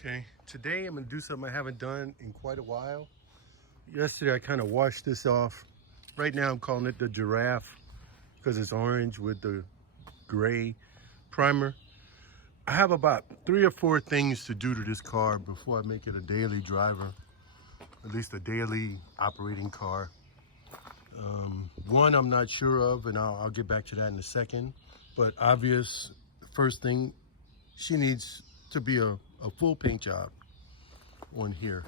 Okay, today I'm gonna do something I haven't done in quite a while. Yesterday I kind of washed this off. Right now I'm calling it the Giraffe because it's orange with the gray primer. I have about 3 or 4 things to do to this car before I make it a daily driver, at least a daily operating car. One I'm not sure of, and I'll get back to that in a second. But obvious, the first thing, she needs to be a full paint job on here.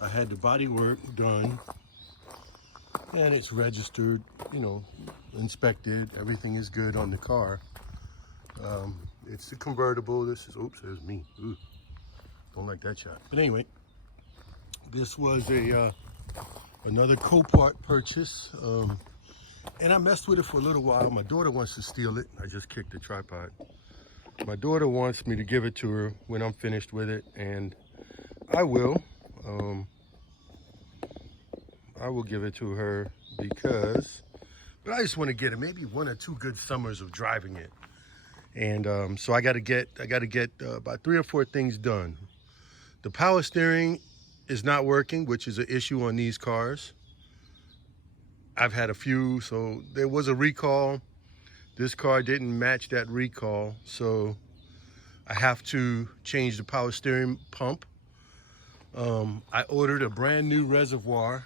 I had the body work done and it's registered, you know, inspected. Everything is good on the car. It's the convertible. This is, oops, there's me. Ooh, don't like that shot. But anyway, this was another Copart purchase. And I messed with it for a little while. My daughter wants to steal it. I just kicked the tripod. My daughter wants me to give it to her when I'm finished with it, and I will. I will give it to her because, but I just want to get it maybe 1 or 2 good summers of driving it. And so I got to get about 3 or 4 things done. The power steering is not working, which is an issue on these cars. I've had a few, so there was a recall. This car didn't match that recall, so I have to change the power steering pump. I ordered a brand new reservoir.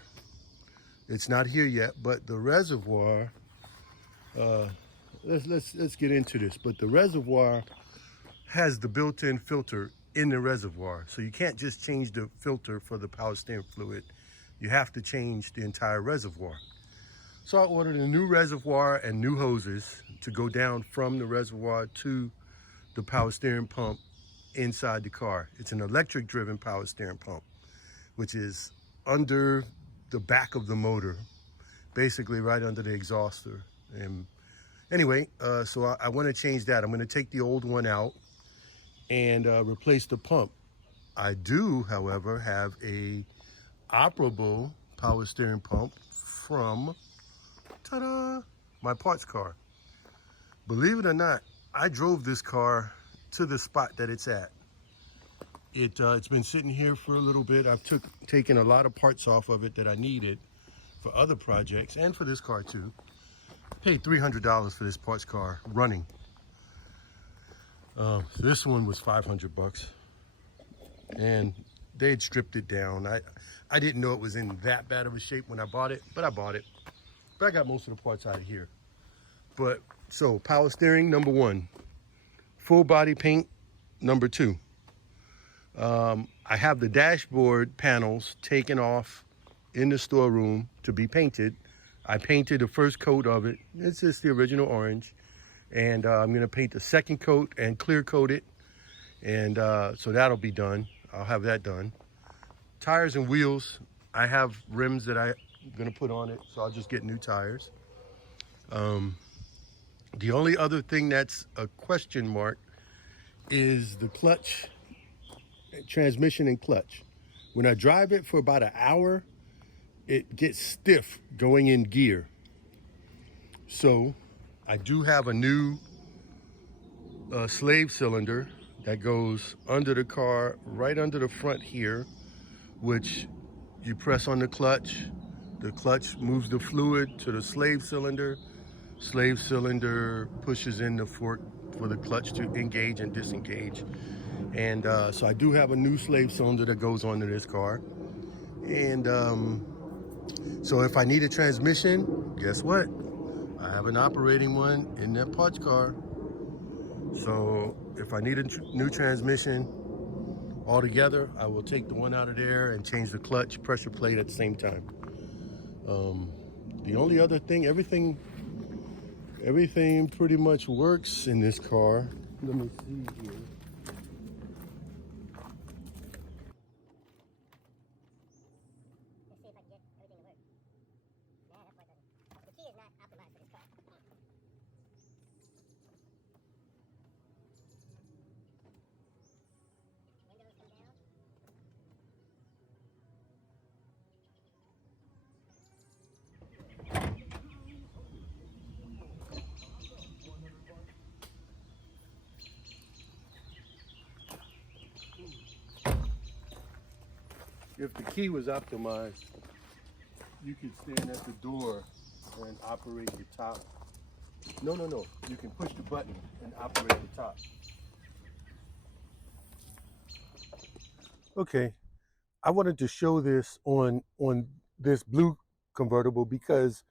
It's not here yet, but the reservoir, let's get into this. But the reservoir has the built-in filter in the reservoir, so you can't just change the filter for the power steering fluid. You have to change the entire reservoir. So I ordered a new reservoir and new hoses to go down from the reservoir to the power steering pump inside the car. It's an electric driven power steering pump, which is under the back of the motor, basically right under the exhauster. And anyway, so I want to change that. I'm going to take the old one out and replace the pump. I do, however, have a operable power steering pump from ta-da, my parts car. Believe it or not, I drove this car to the spot that it's at. It's been sitting here for a little bit. I've taken a lot of parts off of it that I needed for other projects and for this car too. Paid $300 for this parts car running. This one was 500 bucks, and they'd stripped it down. I didn't know it was in that bad of a shape when I bought it, but I bought it. But I got most of the parts out of here. But so power steering, number 1. Full body paint, number 2. I have the dashboard panels taken off in the storeroom to be painted. I painted the first coat of it. It's just the original orange. And I'm gonna paint the second coat and clear coat it. And so that'll be done. I'll have that done. Tires and wheels, I have rims that I'm gonna put on it, so I'll just get new tires. The only other thing that's a question mark is the clutch, transmission and clutch. When I drive it for about an hour, it gets stiff going in gear. So I do have a new slave cylinder that goes under the car, right under the front here, which you press on the clutch moves the fluid to the slave cylinder. Slave cylinder pushes in the fork for the clutch to engage and disengage. And so I do have a new slave cylinder that goes onto this car. And so if I need a transmission, guess what? I have an operating one in that parts car. So if I need a new transmission altogether, I will take the one out of there and change the clutch pressure plate at the same time. The only other thing, everything pretty much works in this car. Let me see here. Let's see if I can get everything to work. Nah, that's why it doesn't. The key is not optimized for this car. Windows come down. If the key was optimized, you could stand at the door and operate the top. No. You can push the button and operate the top. Okay, I wanted to show this on this blue convertible because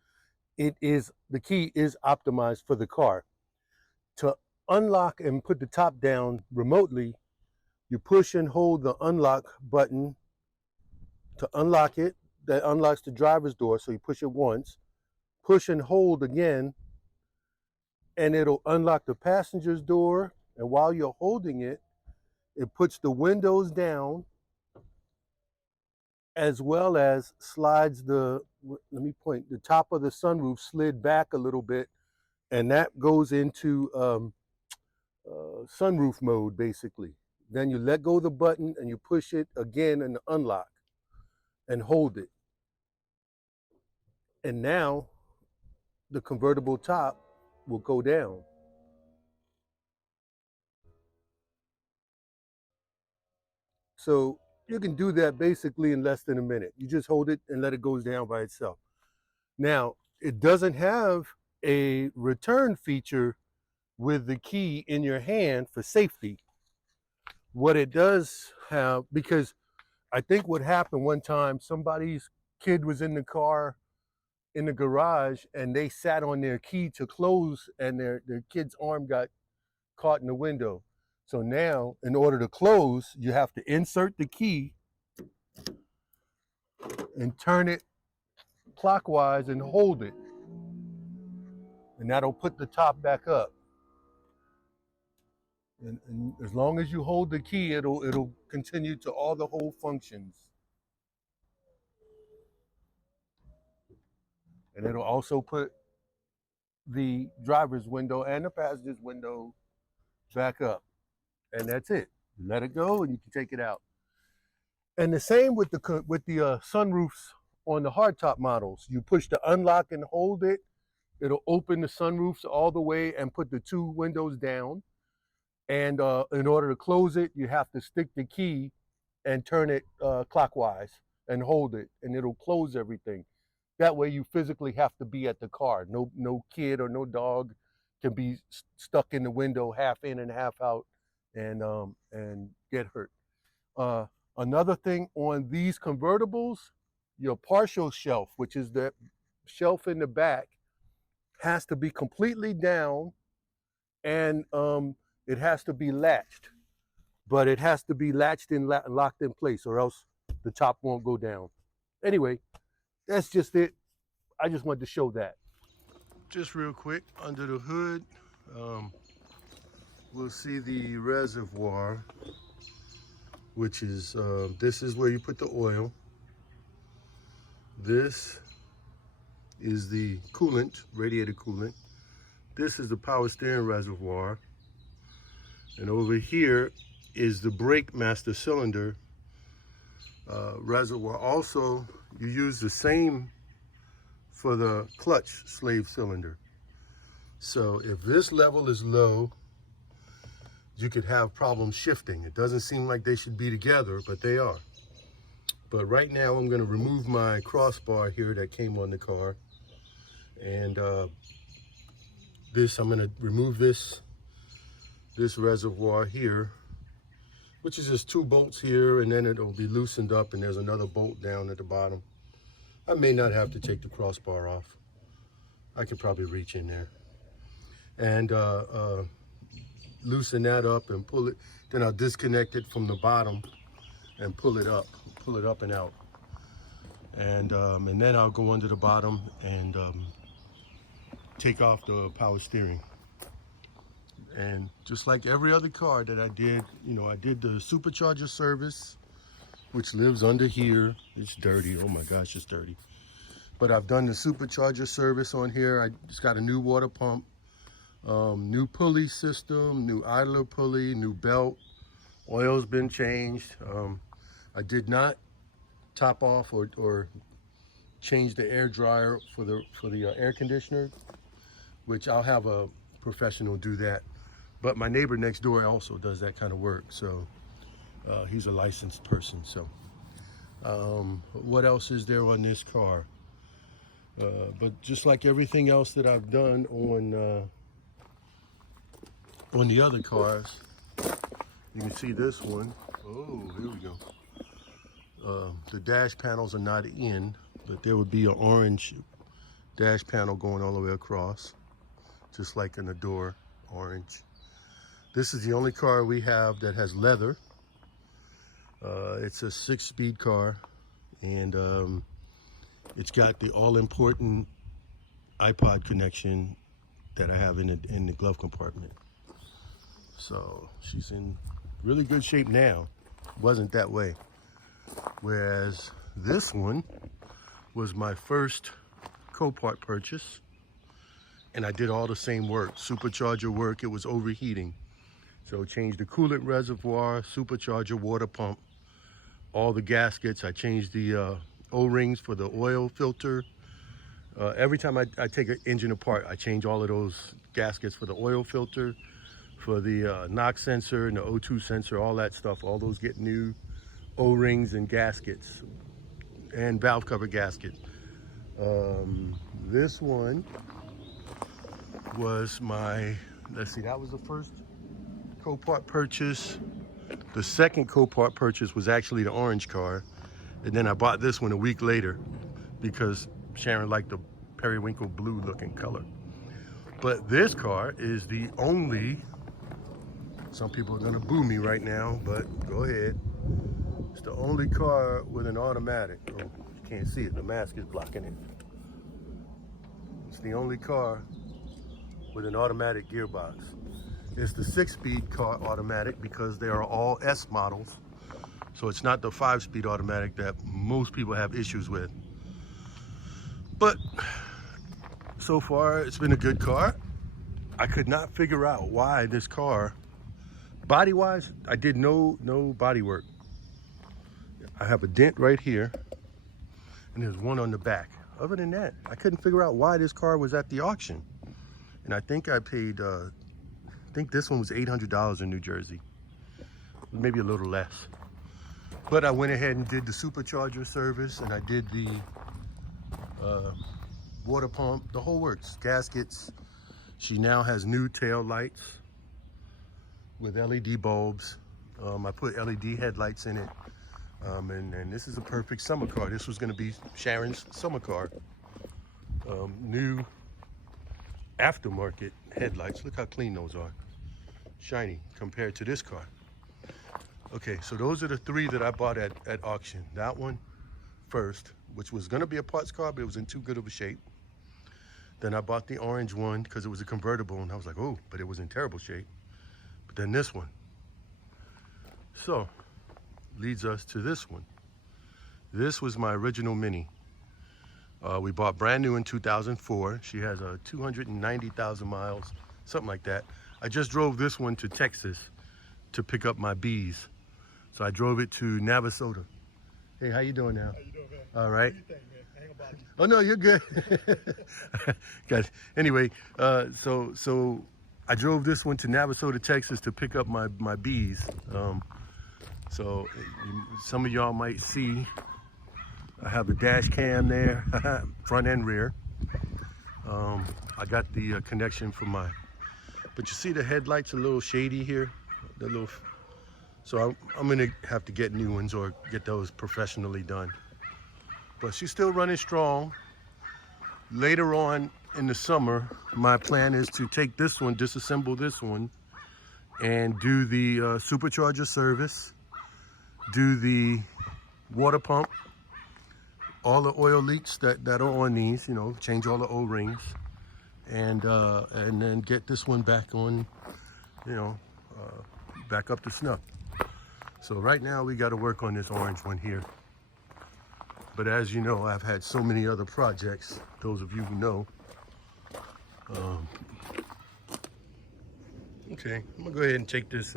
the key is optimized for the car. To unlock and put the top down remotely, you push and hold the unlock button to unlock it. That unlocks the driver's door, so you push it once, push and hold again, and it'll unlock the passenger's door. And while you're holding it, it puts the windows down as well as slides the top of the sunroof slid back a little bit, and that goes into sunroof mode basically. Then you let go of the button and you push it again and unlock and hold it. And now the convertible top will go down. So you can do that basically in less than a minute. You just hold it and let it go down by itself. Now, it doesn't have a return feature with the key in your hand for safety. What it does have, because I think what happened one time, somebody's kid was in the car in the garage and they sat on their key to close and their kid's arm got caught in the window. So now, in order to close, you have to insert the key and turn it clockwise and hold it. And that'll put the top back up. And as long as you hold the key, it'll continue to all the whole functions. And it'll also put the driver's window and the passenger's window back up. And that's it. You let it go and you can take it out. And the same with the sunroofs on the hardtop models. You push the unlock and hold it. It'll open the sunroofs all the way and put the two windows down. And in order to close it, you have to stick the key and turn it clockwise and hold it, and it'll close everything. That way you physically have to be at the car. No kid or no dog can be stuck in the window half in and half out and get hurt. Another thing on these convertibles, your partial shelf, which is the shelf in the back, has to be completely down, and it has to be latched. But it has to be latched and locked in place, or else the top won't go down. Anyway, that's just it. I just wanted to show that. Just real quick, under the hood, we'll see the reservoir, which is, this is where you put the oil. This is the coolant, radiator coolant. This is the power steering reservoir. And over here is the brake master cylinder reservoir. Also, you use the same for the clutch slave cylinder. So if this level is low, you could have problems shifting. It doesn't seem like they should be together, but they are. But right now I'm going to remove my crossbar here that came on the car. And I'm going to remove this reservoir here, which is just 2 bolts here, and then it'll be loosened up, and there's another bolt down at the bottom. I may not have to take the crossbar off. I could probably reach in there and loosen that up and pull it. Then I'll disconnect it from the bottom and pull it up and out. And then I'll go under the bottom and take off the power steering. And just like every other car that I did, I did the supercharger service, which lives under here. It's dirty. Oh my gosh, it's dirty. But I've done the supercharger service on here. I just got a new water pump, new pulley system, new idler pulley, new belt. Oil's been changed. I did not top off or change the air dryer for the air conditioner, which I'll have a professional do that. But my neighbor next door also does that kind of work, so he's a licensed person. So What else is there on this car? But just like everything else that I've done on the other cars, you can see this one. Oh, here we go. The dash panels are not in, but there would be an orange dash panel going all the way across, just like in the door, orange. This is the only car we have that has leather. It's a 6-speed car, and it's got the all-important iPod connection that I have in the glove compartment. So she's in really good shape now. Wasn't that way. Whereas this one was my first Copart purchase, and I did all the same work, supercharger work. It was overheating, so changed the coolant reservoir, supercharger, water pump, all the gaskets. I changed the O-rings for the oil filter. Every time I take an engine apart, I change all of those gaskets for the oil filter, for the NOx sensor and the O2 sensor, all that stuff. All those get new O-rings and gaskets and valve cover gasket. This one was my, let's see, that was the first Copart purchase. The second Copart purchase was actually the orange car. And then I bought this one a week later because Sharon liked the periwinkle blue looking color. But this car is the only, some people are gonna boo me right now, but go ahead. It's the only car with an automatic. Oh, you can't see it, the mask is blocking it. It's the only car with an automatic gearbox. It's the 6-speed car automatic because they are all S models. So it's not the 5-speed automatic that most people have issues with. But so far, it's been a good car. I could not figure out why this car, body-wise, I did no body work. I have a dent right here, and there's one on the back. Other than that, I couldn't figure out why this car was at the auction. And I think I paid, I think this one was $800 in New Jersey. Maybe a little less. But I went ahead and did the supercharger service, and I did the water pump, the whole works, gaskets. She now has new tail lights with LED bulbs. I put LED headlights in it. And this is a perfect summer car. This was gonna be Sharon's summer car. New aftermarket headlights. Look how clean those are. Shiny compared to this car. Okay, so those are the 3 that I bought at auction. That one first, which was gonna be a parts car, but it was in too good of a shape. Then I bought the orange one because it was a convertible, and I was like, oh, but it was in terrible shape. But then this one. So, leads us to this one. This was my original Mini. We bought brand new in 2004. She has 290,000 miles, something like that. I just drove this one to Texas to pick up my bees. So I drove it to Navasota. Hey, how you doing now? How you doing, man? All right. What do you think, man? I ain't gonna bother you. Oh no, you're good. Guys, anyway, so I drove this one to Navasota, Texas to pick up my bees. So some of y'all might see I have the dash cam there, front and rear. I got the connection for but you see the headlights a little shady here, so I'm gonna have to get new ones or get those professionally done. But she's still running strong. Later on in the summer, my plan is to take this one, disassemble this one, and do the supercharger service, do the water pump, all the oil leaks that are on these, you know, change all the O-rings, and then get this one back on, you know, back up to snuff. So right now we got to work on this orange one here. But as you know, I've had so many other projects, those of you who know. Okay, I'm gonna go ahead and take this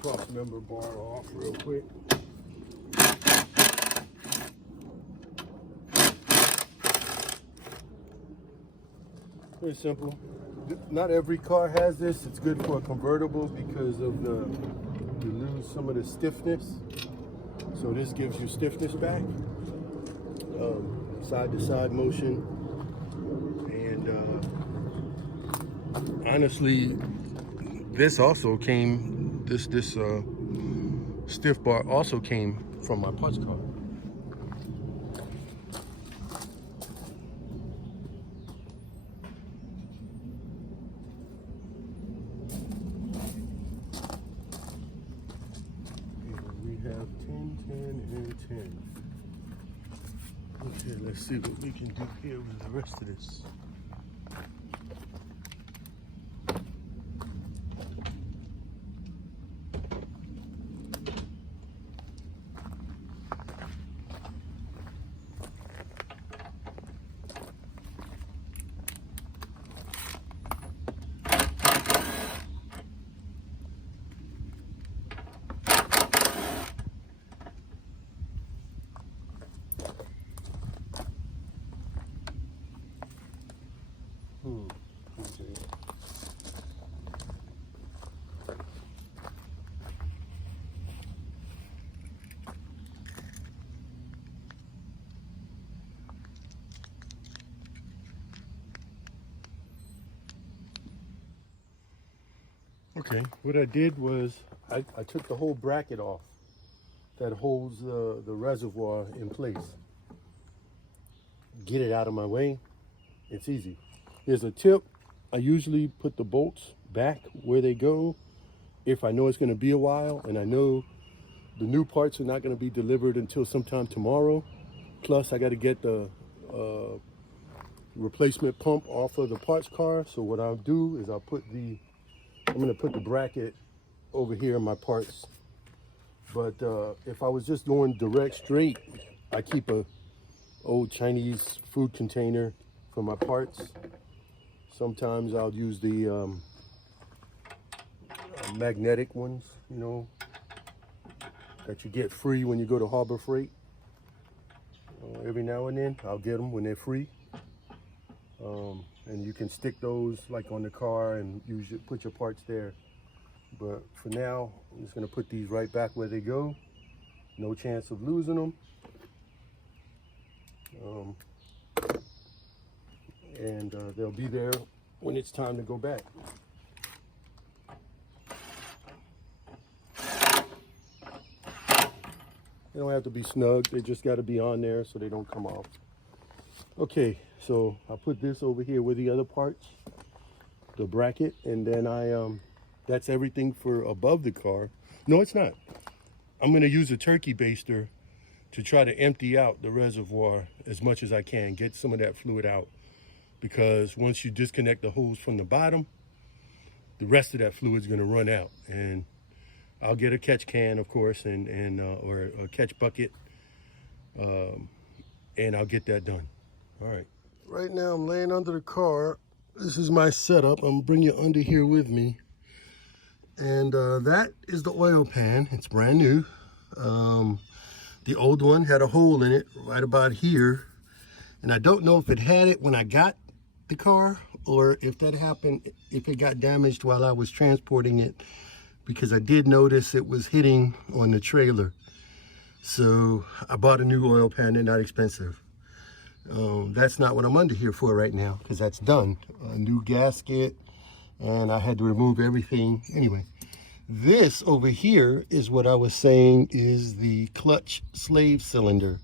cross member bar off real quick. Very simple. Not every car has this. It's good for a convertible because of you lose some of the stiffness. So this gives you stiffness back, side to side motion, and honestly, this also came. This stiff bar also came from my parts car. We have 10, 10, and 10. Okay, let's see what we can do here with the rest of this. Okay. Okay, what I did was I took the whole bracket off that holds the reservoir in place. Get it out of my way. It's easy. Here's a tip. I usually put the bolts back where they go if I know it's going to be a while and I know the new parts are not going to be delivered until sometime tomorrow. Plus, I got to get the replacement pump off of the parts car. So what I'll do is I'm going to put the bracket over here in my parts. But if I was just going direct straight, I keep a old Chinese food container for my parts. Sometimes I'll use the magnetic ones, you know, that you get free when you go to Harbor Freight. Every now and then I'll get them when they're free. And you can stick those like on the car and put your parts there. But for now, I'm just gonna put these right back where they go. No chance of losing them. And they'll be there when it's time to go back. They don't have to be snug, they just got to be on there so they don't come off. Okay, so I'll put this over here with the other parts, the bracket, and then that's everything for above the car. No, it's not. I'm going to use a turkey baster to try to empty out the reservoir as much as I can, get some of that fluid out. Because once you disconnect the hose from the bottom, the rest of that fluid is going to run out. And I'll get a catch can, of course, or a catch bucket, and I'll get that done. All right. Right now I'm laying under the car. This is my setup. I'm bringing you under here with me. And that is the oil pan. It's brand new. The old one had a hole in it right about here. And I don't know if it had it when I got the car or if that happened, if it got damaged while I was transporting it, because I did notice it was hitting on the trailer. So I bought a new oil pan. They're not expensive. That's not what I'm under here for right now, because that's done. A new gasket, and I had to remove everything. Anyway, this over here is what I was saying is the clutch slave cylinder.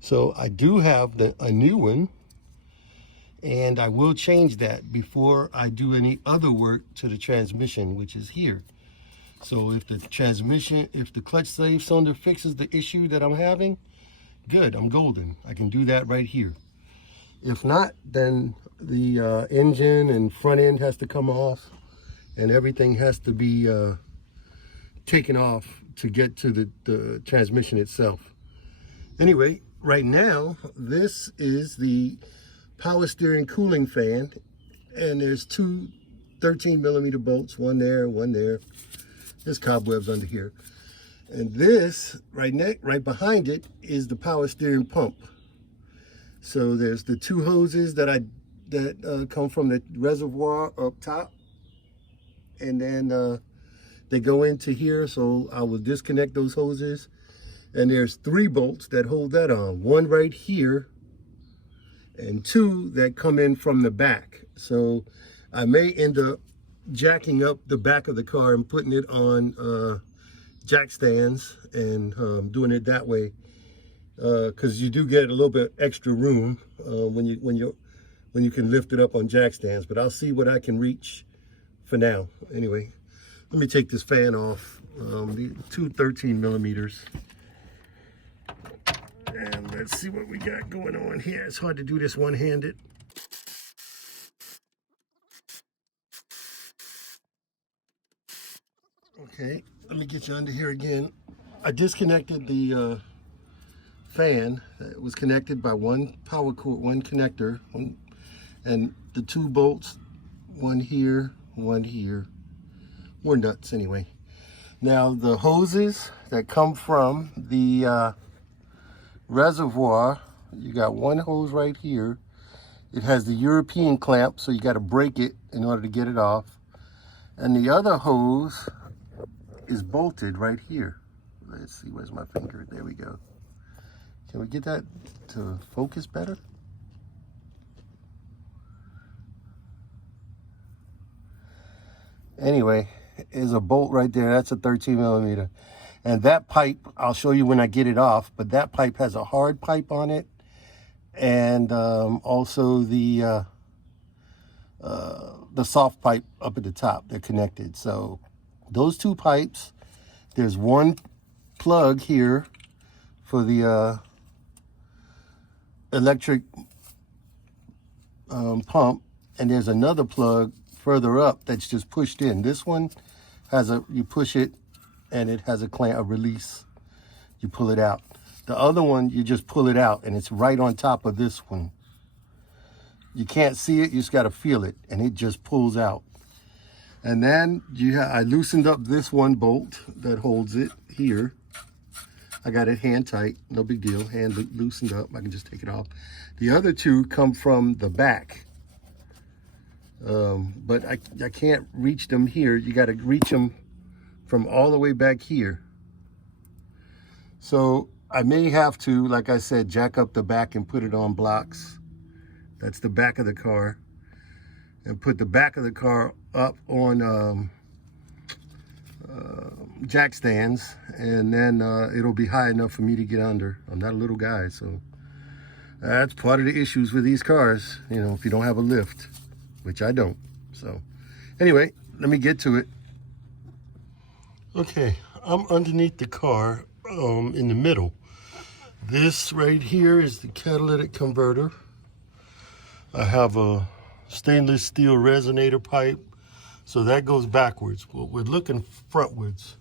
So I do have a new one, and I will change that before I do any other work to the transmission, which is here. So if the clutch slave cylinder fixes the issue that I'm having, good, I'm golden. I can do that right here. If not, then the engine and front end has to come off, and everything has to be taken off to get to the transmission itself. Anyway, right now, this is the power steering cooling fan, and there's two 13mm bolts, one there, one there. There's cobwebs under here. And this, right behind it, is the power steering pump. So there's the two hoses that come from the reservoir up top, and then they go into here. So I will disconnect those hoses, And there's 3 bolts that hold that on. 1 right here and 2 that come in from the back. So I may end up jacking up the back of the car and putting it on jack stands and doing it that way, because you do get a little bit extra room when you can lift it up on jack stands. But I'll see what I can reach for now. Anyway, let me take this fan off. The two 13 millimeters. And let's see what we got going on here. It's hard to do this one-handed. Okay, let me get you under here again. I disconnected the fan. It was connected by one power cord, one connector, and the 2 bolts, one here, more nuts anyway. Now the hoses that come from the reservoir, you got one hose right here. It has the European clamp, so you got to break it in order to get it off. And the other hose is bolted right here. Let's see, where's my finger? There we go. Can we get that to focus better? Anyway, is a bolt right there. That's a 13 millimeter. And that pipe, I'll show you when I get it off, but that pipe has a hard pipe on it. And also the soft pipe up at the top. They're connected. So those 2 pipes, there's one plug here for the electric pump, and there's another plug further up that's just pushed in. This one has you push it and it has a clamp, a release. You pull it out. The other one, you just pull it out and it's right on top of this one. You can't see it, you just got to feel it, and it just pulls out. And then I loosened up this one bolt that holds it here. I got it hand tight, no big deal, hand loosened up, I can just take it off. The other 2 come from the back. But I can't reach them here. You got to reach them from all the way back here. So I may have to, like I said, jack up the back and put it on blocks. That's the back of the car. And put the back of the car up on jack stands, and then it'll be high enough for me to get under. I'm not a little guy, so that's part of the issues with these cars, you know, if you don't have a lift, which I don't. So anyway, let me get to it. Okay, I'm underneath the car in the middle. This right here is the catalytic converter. I have a stainless steel resonator pipe, so that goes backwards. Well, we're looking frontwards.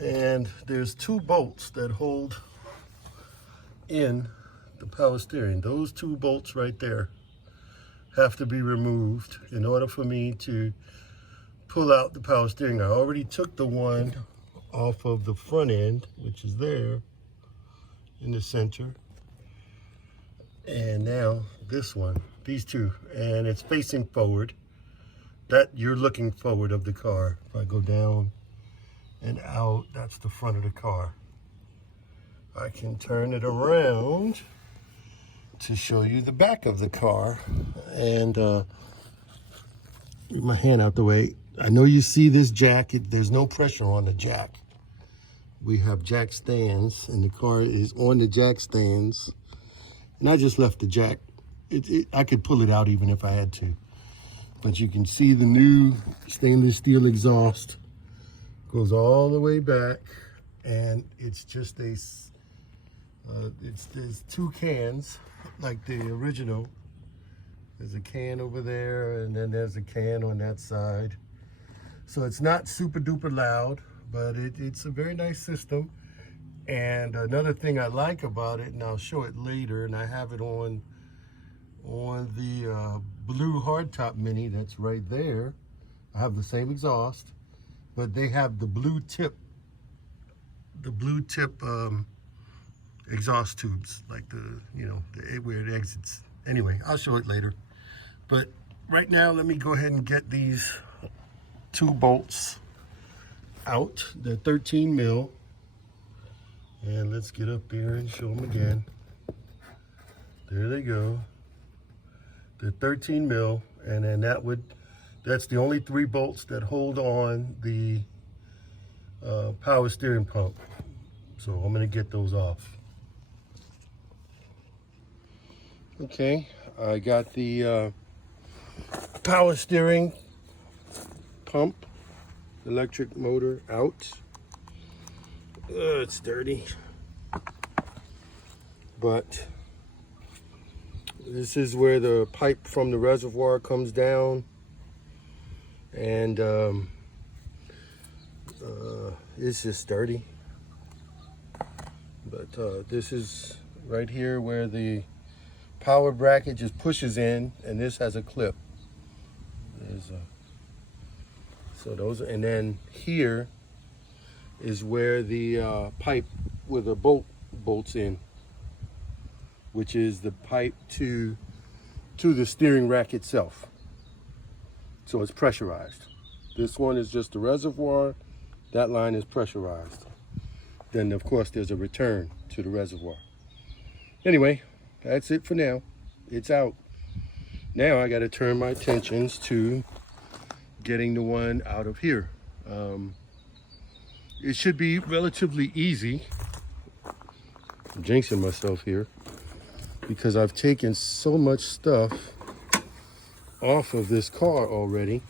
And there's 2 bolts that hold in the power steering. Those 2 bolts right there have to be removed in order for me to pull out the power steering. I already took the one off of the front end, which is there in the center. And now this one, these 2, and it's facing forward. That you're looking forward of the car. If I go down and out, that's the front of the car. I can turn it around to show you the back of the car. And get my hand out the way. I know you see this jack. There's no pressure on the jack. We have jack stands, and the car is on the jack stands. And I just left the jack. I could pull it out even if I had to. But you can see the new stainless steel exhaust goes all the way back, and it's just there's 2 cans like the original. There's a can over there, and then there's a can on that side. So it's not super duper loud, but it's a very nice system. And another thing I like about it, and I'll show it later, and I have it on the blue hardtop Mini that's right there. I have the same exhaust, but they have the blue tip exhaust tubes, like where it exits. Anyway, I'll show it later. But right now, let me go ahead and get these 2 bolts out. They're 13 mil. And let's get up there and show them again. There they go. They're 13 mil, and then that's the only 3 bolts that hold on the power steering pump. So I'm gonna get those off. Okay, I got the power steering pump, electric motor out. It's dirty, but this is where the pipe from the reservoir comes down, and it's just dirty. But this is right here where the power bracket just pushes in, and this has a clip. So those, and then here is where the pipe with a bolts in, which is the pipe to the steering rack itself. So it's pressurized. This one is just the reservoir. That line is pressurized. Then of course there's a return to the reservoir. Anyway, that's it for now. It's out. Now I got to turn my attentions to getting the one out of here. It should be relatively easy. I'm jinxing myself here because I've taken so much stuff off of this car already.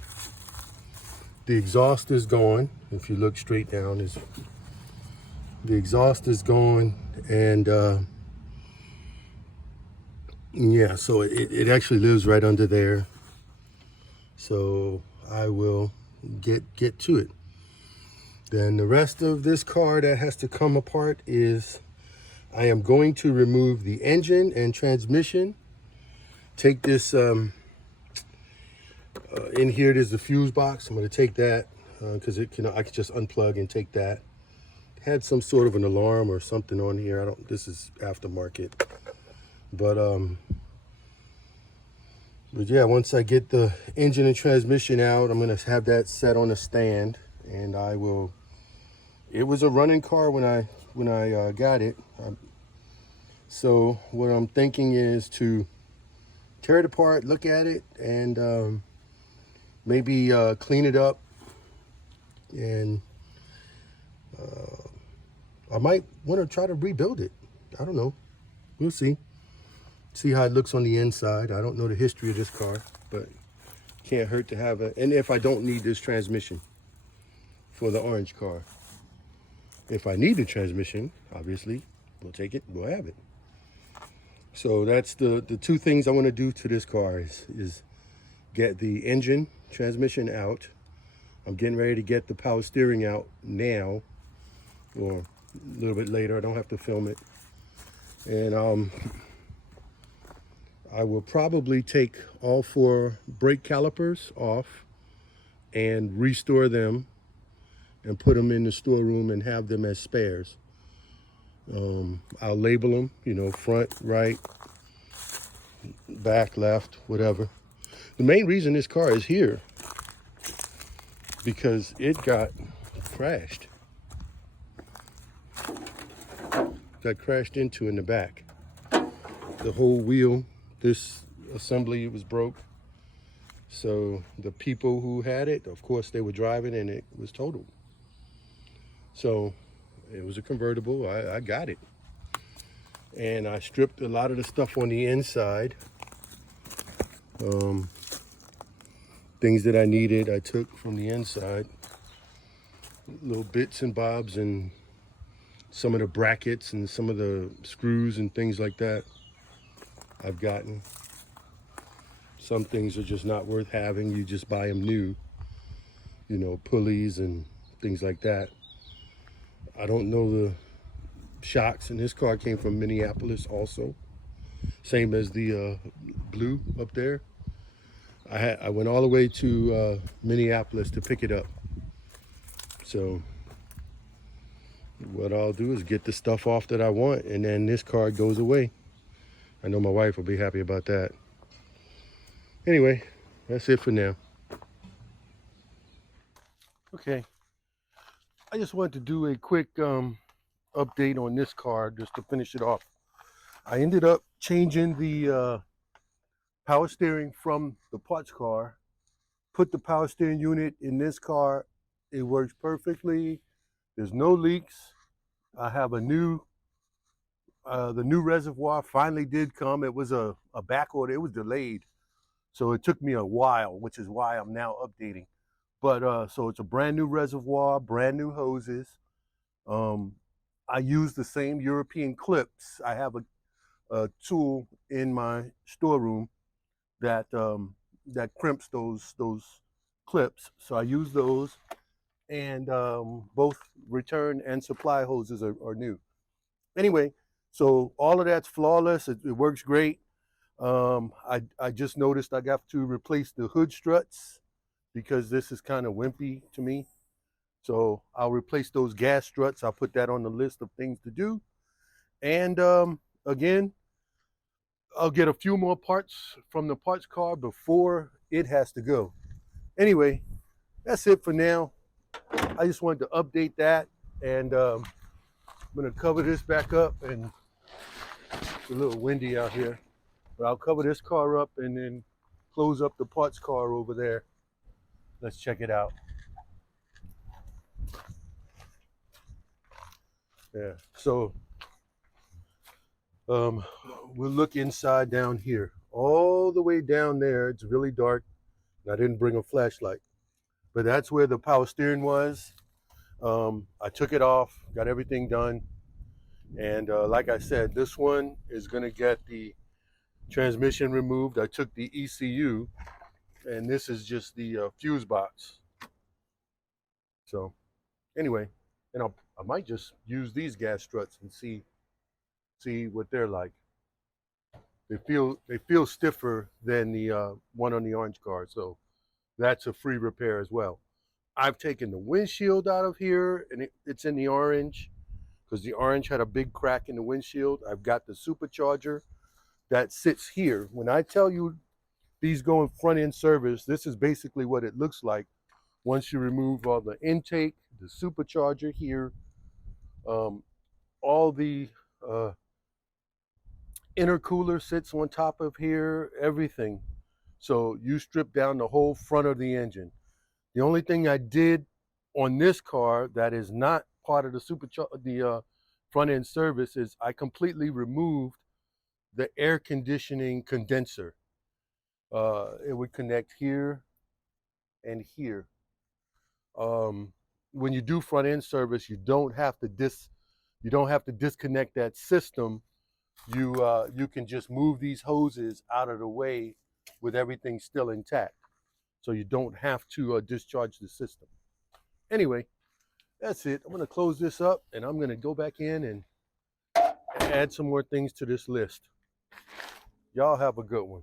The exhaust is gone. If you look straight down, the exhaust is gone, and yeah, so it actually lives right under there. So I will get to it. Then the rest of this car that has to come apart is I am going to remove the engine and transmission. Take this in here. There's the fuse box. I'm going to take that because I can just unplug and take that. Had some sort of an alarm or something on here. This is aftermarket, but yeah, once I get the engine and transmission out, I'm going to have that set on a stand, and I will. It was a running car when I got it. So what I'm thinking is to tear it apart, look at it, and maybe clean it up. And I might want to try to rebuild it. I don't know. We'll see. See how it looks on the inside. I don't know the history of this car, but can't hurt to have it. And if I don't need this transmission for the orange car. If I need the transmission, obviously, we'll take it, we'll have it. So that's the 2 things I want to do to this car is get the engine transmission out. I'm getting ready to get the power steering out now, or a little bit later. I don't have to film it. And I will probably take all 4 brake calipers off and restore them and put them in the storeroom and have them as spares. I'll label them, front, right, back, left, whatever. The main reason this car is here because it got crashed. Got crashed into in the back. The whole wheel, this assembly was broke. So the people who had it, of course, they were driving and it was totaled. So it was a convertible. I got it. And I stripped a lot of the stuff on the inside. Things that I needed, I took from the inside. Little bits and bobs and some of the brackets and some of the screws and things like that I've gotten. Some things are just not worth having. You just buy them new. Pulleys and things like that. I don't know the shocks, and this car came from Minneapolis also. Same as the blue up there. I went all the way to Minneapolis to pick it up. So what I'll do is get the stuff off that I want, and then this car goes away. I know my wife will be happy about that. Anyway, that's it for now. Okay. I just wanted to do a quick update on this car just to finish it off. I ended up changing the power steering from the parts car, put the power steering unit in this car. It works perfectly. There's no leaks. I have a new, the new reservoir finally did come. It was a back order. It was delayed. So it took me a while, which is why I'm now updating. But so it's a brand new reservoir, brand new hoses. Um, I use the same European clips. I have a tool in my storeroom that crimps those clips. So I use those, and both return and supply hoses are new. Anyway, so all of that's flawless. It works great. I just noticed I got to replace the hood struts because this is kind of wimpy to me. So I'll replace those gas struts. I'll put that on the list of things to do. And again, I'll get a few more parts from the parts car before it has to go. Anyway, that's it for now. I just wanted to update that, and I'm gonna cover this back up. And it's a little windy out here, but I'll cover this car up and then close up the parts car over there. Let's check it out. Yeah, so we'll look inside down here. All the way down there, it's really dark. I didn't bring a flashlight, but that's where the power steering was. I took it off, got everything done. And like I said, this one is gonna get the transmission removed. I took the ECU, and this is just the fuse box. So anyway, and I might just use these gas struts and see what they're like. They feel stiffer than the one on the orange car, so that's a free repair as well. I've taken the windshield out of here, and it's in the orange because the orange had a big crack in the windshield. I've got the supercharger that sits here. When I tell you these go in front end service, this is basically what it looks like once you remove all the intake, the supercharger here, all the intercooler sits on top of here, everything. So you strip down the whole front of the engine. The only thing I did on this car that is not part of the front end service is I completely removed the air conditioning condenser. It would connect here and here. When you do front end service, you don't have to disconnect that system. You can just move these hoses out of the way with everything still intact, so you don't have to discharge the system. Anyway, that's it. I'm going to close this up, and I'm going to go back in and add some more things to this list. Y'all have a good one.